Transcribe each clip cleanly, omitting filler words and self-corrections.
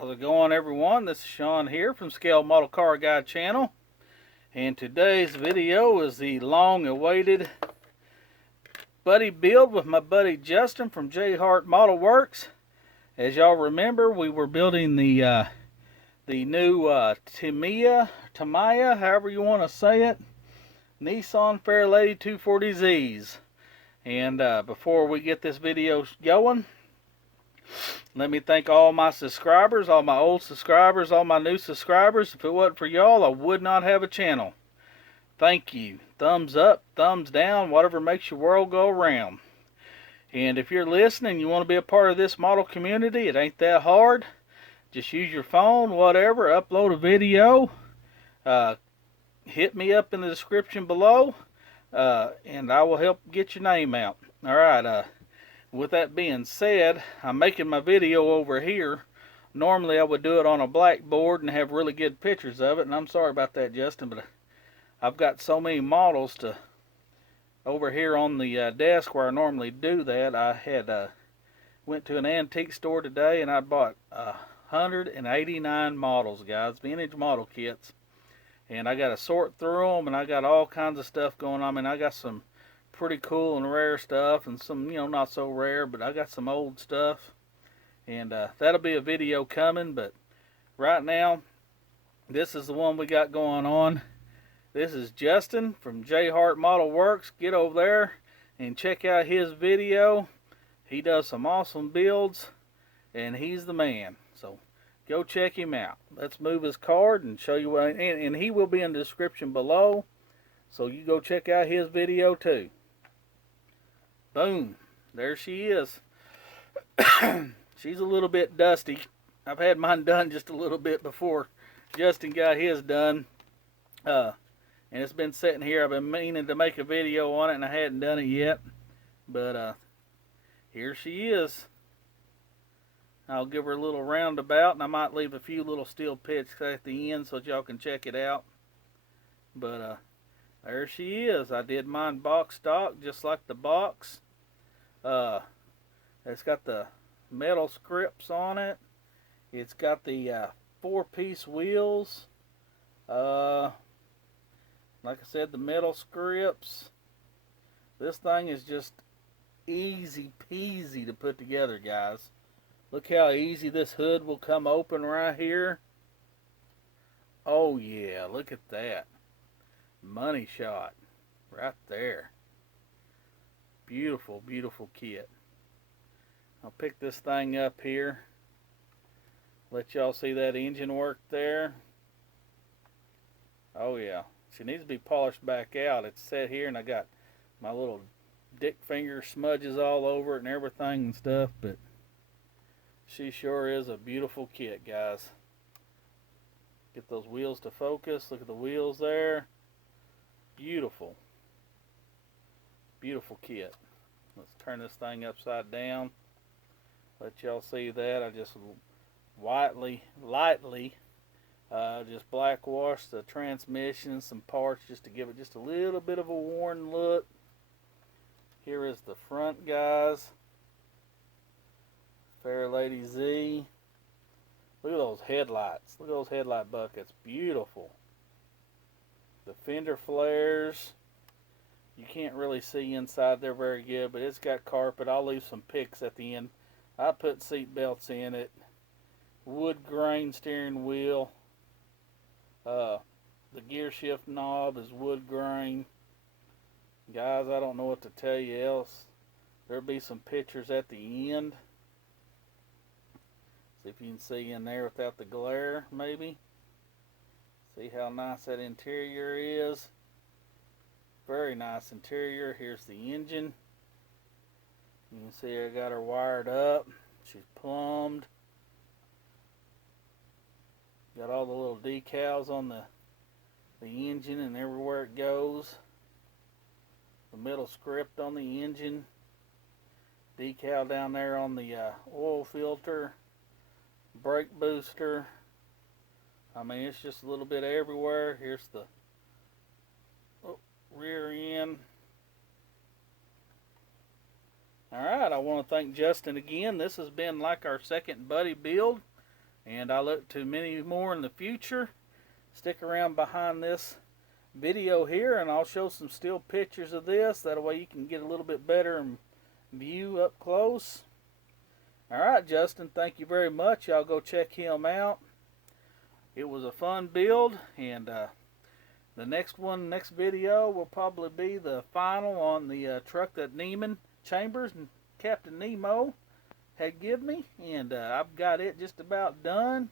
How's it going, everyone? This is Sean here from Scale Model Car Guy channel, and today's video is the long-awaited buddy build with my buddy Justin from Jhart Model Works. As y'all remember, we were building the new Tamiya, however you want to say it, Nissan Fairlady 240Zs. And before we get this video going, let me thank all my subscribers, all my old subscribers, all my new subscribers. If it wasn't for y'all, I would not have a channel. Thank you. Thumbs up, thumbs down, whatever makes your world go around. And if you're listening, you want to be a part of this model community, it ain't that hard. Just use your phone, whatever, upload a video. Hit me up in the description below, and I will help get your name out. Alright, with that being said, I'm making my video over here. Normally I would do it on a blackboard and have really good pictures of it, and I'm sorry about that, Justin, but I've got so many models to over here on the desk where I normally do that. I had went to an antique store today and I bought 189 models, guys, vintage model kits, and I got to sort through them, and I got all kinds of stuff going on. I mean, I got some pretty cool and rare stuff, and some, not so rare, but I got some old stuff, and that'll be a video coming. But right now, this is the one we got going on. This is Justin from Jhart Model Works. Get over there and check out his video. He does some awesome builds, and he's the man, so go check him out. Let's move his card and show you what, and he will be in the description below, so you go check out his video too. Boom, there she is. She's a little bit dusty. I've had mine done just a little bit before Justin got his done, and it's been sitting here. I've been meaning to make a video on it, and I hadn't done it yet, but here she is. I'll give her a little roundabout, and I might leave a few little steel pits at the end so that y'all can check it out. But there she is. I did mine box stock, just like the box. It's got the metal scripts on it. It's got the 4-piece wheels. Like I said, the metal scripts. This thing is just easy peasy to put together, guys. Look how easy this hood will come open right here. Oh yeah, look at that. Money shot right there. Beautiful, beautiful kit. I'll pick this thing up here, let y'all see that engine work there. Oh yeah, she needs to be polished back out. It's set here, and I got my little dick finger smudges all over it and everything and stuff, but she sure is a beautiful kit, guys. Get those wheels to focus. Look at the wheels there. Beautiful. Beautiful kit. Let's turn this thing upside down. Let y'all see that. I just lightly just black washed the transmission, some parts, just to give it just a little bit of a worn look. Here is the front, guys. Fairlady Z. Look at those headlights. Look at those headlight buckets. Beautiful. The fender flares. You can't really see inside there very good, but it's got carpet. I'll leave some pics at the end. I put seat belts in it. Wood grain steering wheel. The gear shift knob is wood grain. Guys, I don't know what to tell you else. There'll be some pictures at the end. See if you can see in there without the glare, maybe. See how nice that interior is. Very nice interior. Here's the engine. You can see I got her wired up. She's plumbed. Got all the little decals on the engine and everywhere it goes. The middle script on the engine. Decal down there on the oil filter. Brake booster. I mean, it's just a little bit everywhere. Here's the rear end. Alright, I want to thank Justin again. This has been like our second buddy build, and I look to many more in the future. Stick around behind this video here and I'll show some still pictures of this. That way you can get a little bit better view up close. Alright, Justin, thank you very much. Y'all go check him out. It was a fun build, and the next video will probably be the final on the truck that Neiman Chambers and Captain Nemo had given me, and I've got it just about done,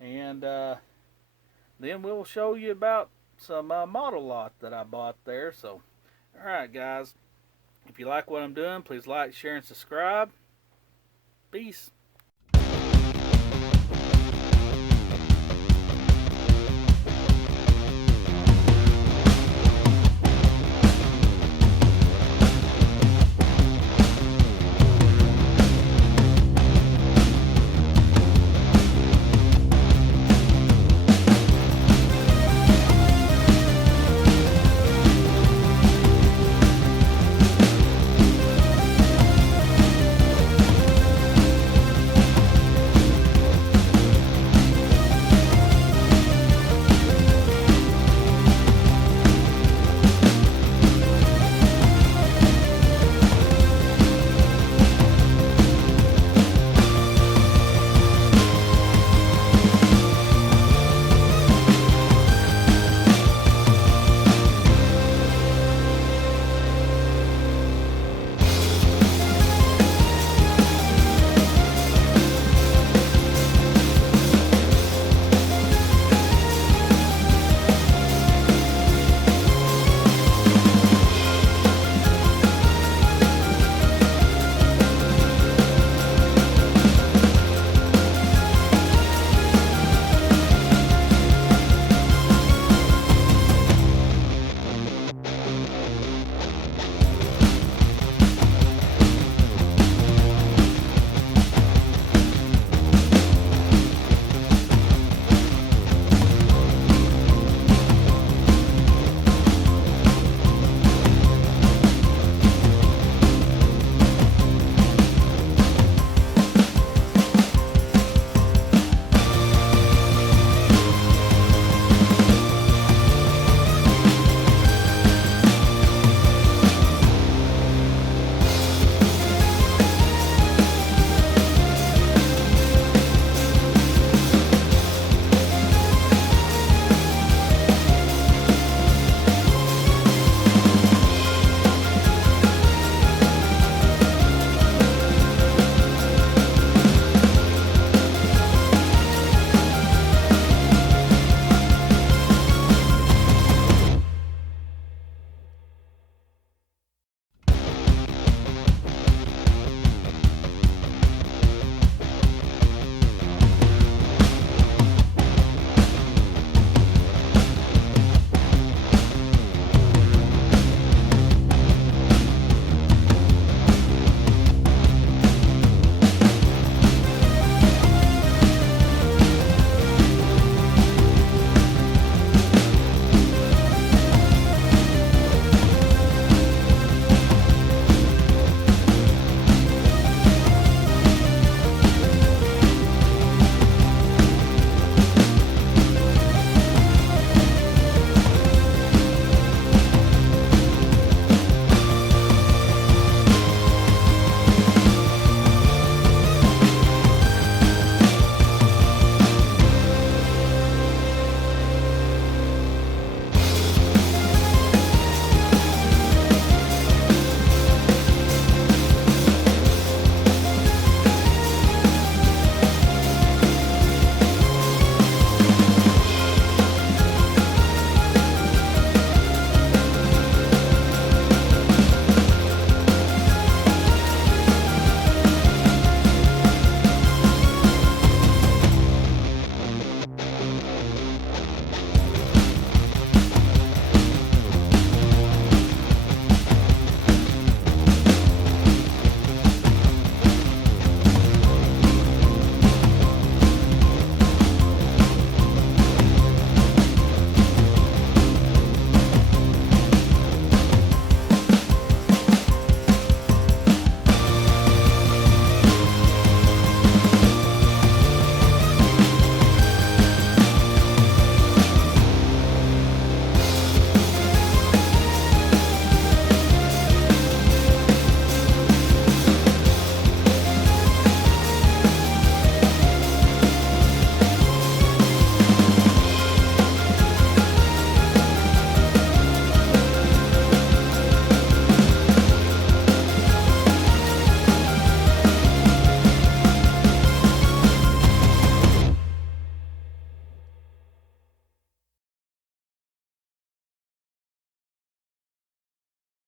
and then we'll show you about some model lot that I bought there. So alright guys, if you like what I'm doing, please like, share, and subscribe. Peace.